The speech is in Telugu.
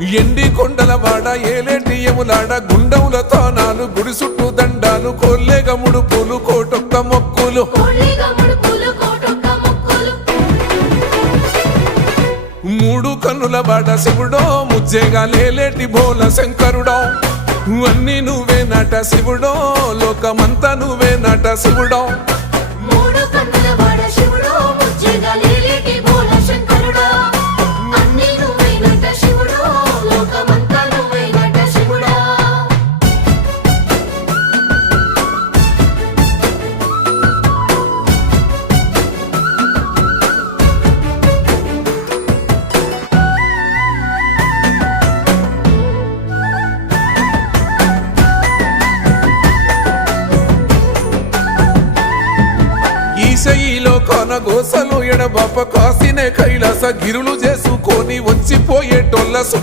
ఎండి కొండల వాడ ఏలేటి యములాడ గుండముల తానాలు గుడి చుట్టూ దండాలు కొల్లేగ ముడుపులు కోటొక్క మొక్కులు మూడు కన్నుల వాడ శివుడో ముజ్జేగా లేలేటి బోల శంకరుడో అన్ని నువ్వే నట శివుడో లోకమంతా నువ్వే నట శివుడో ఈశయిలో కొనగోసలు ఎడబాప కాసినే కైలాస గిరులు చేసుకొని వచ్చిపోయేటోళ్ళ